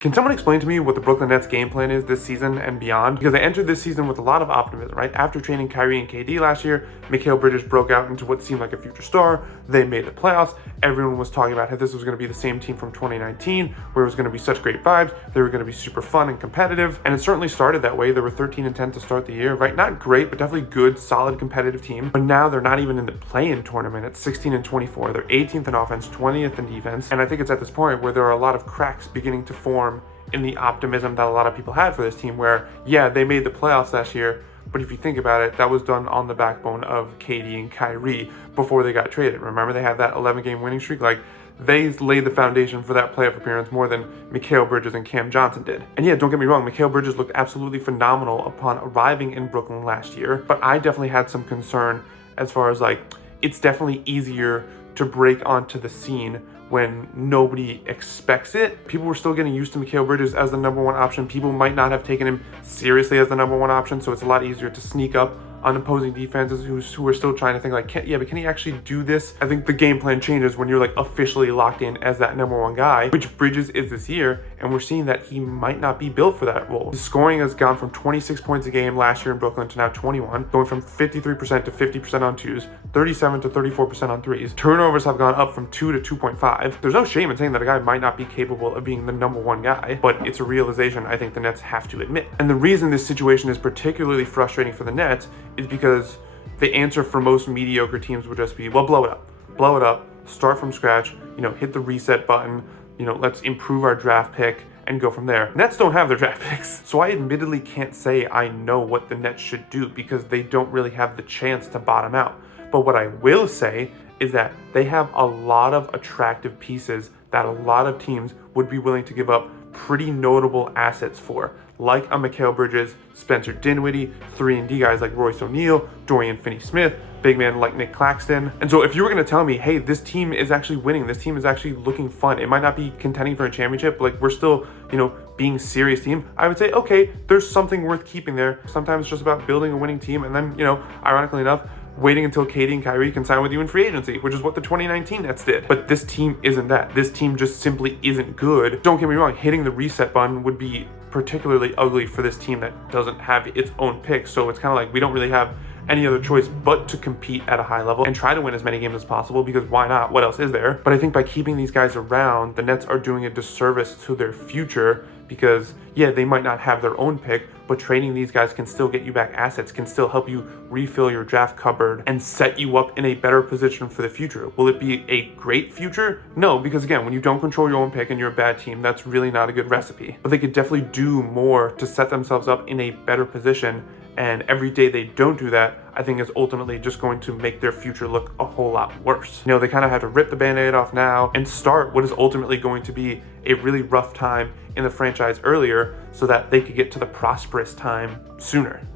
Can someone explain to me what the Brooklyn Nets game plan is this season and beyond? Because they entered this season with a lot of optimism, right? After trading Kyrie and KD last year, Mikal Bridges broke out into what seemed like a future star. They made the playoffs. Everyone was talking about how this was going to be the same team from 2019, where it was going to be such great vibes. They were going to be super fun and competitive. And it certainly started that way. They were 13-10 to start the year, right? Not great, but definitely good, solid, competitive team. But now they're not even in the play-in tournament at 16-24. They're 18th in offense, 20th in defense. And I think it's at this point where there are a lot of cracks beginning to form in the optimism that a lot of people had for this team, where, yeah, they made the playoffs last year, but if you think about it, that was done on the backbone of KD and Kyrie before they got traded. Remember, they had that 11-game winning streak? Like, they laid the foundation for that playoff appearance more than Mikal Bridges and Cam Johnson did. And yeah, don't get me wrong, Mikal Bridges looked absolutely phenomenal upon arriving in Brooklyn last year, but I definitely had some concern as far as, like, it's definitely easier to break onto the scene when nobody expects it. People were still getting used to Mikal Bridges as the number one option. People might not have taken him seriously as the number one option, so it's a lot easier to sneak up on opposing defenses who are still trying to think like, can he actually do this? I think the game plan changes when you're like officially locked in as that number one guy, which Bridges is this year, and we're seeing that he might not be built for that role. His scoring has gone from 26 points a game last year in Brooklyn to now 21, going from 53% to 50% on twos, 37 to 34% on threes. Turnovers have gone up from 2 to 2.5. There's no shame in saying that a guy might not be capable of being the number one guy, but it's a realization I think the Nets have to admit. And the reason this situation is particularly frustrating for the Nets is because the answer for most mediocre teams would just be, well, blow it up, start from scratch, hit the reset button, let's improve our draft pick and go from there. Nets don't have their draft picks, so I admittedly can't say I know what the Nets should do because they don't really have the chance to bottom out. But what I will say is that they have a lot of attractive pieces that a lot of teams would be willing to give up pretty notable assets for, like a Mikal Bridges, Spencer Dinwiddie, 3-and-D guys like Royce O'Neal, Dorian Finney-Smith, big man like Nick Claxton. And so if you were going to tell me, hey, this team is actually winning, this team is actually looking fun, it might not be contending for a championship, but like we're still, being a serious team, I would say, okay, there's something worth keeping there. Sometimes it's just about building a winning team and then, ironically enough, waiting until KD and Kyrie can sign with you in free agency, which is what the 2019 Nets did. But this team isn't that. This team just simply isn't good. Don't get me wrong, hitting the reset button would be particularly ugly for this team that doesn't have its own pick. So it's kind of like we don't really have any other choice but to compete at a high level and try to win as many games as possible, because why not? What else is there? But I think by keeping these guys around, the Nets are doing a disservice to their future, because yeah, they might not have their own pick, but trading these guys can still get you back assets, can still help you refill your draft cupboard and set you up in a better position for the future. Will it be a great future? No, because again, when you don't control your own pick and you're a bad team, that's really not a good recipe. But they could definitely do more to set themselves up in a better position, and every day they don't do that, I think is ultimately just going to make their future look a whole lot worse. They kind of have to rip the Bandaid off now and start what is ultimately going to be a really rough time in the franchise earlier so that they could get to the prosperous time sooner.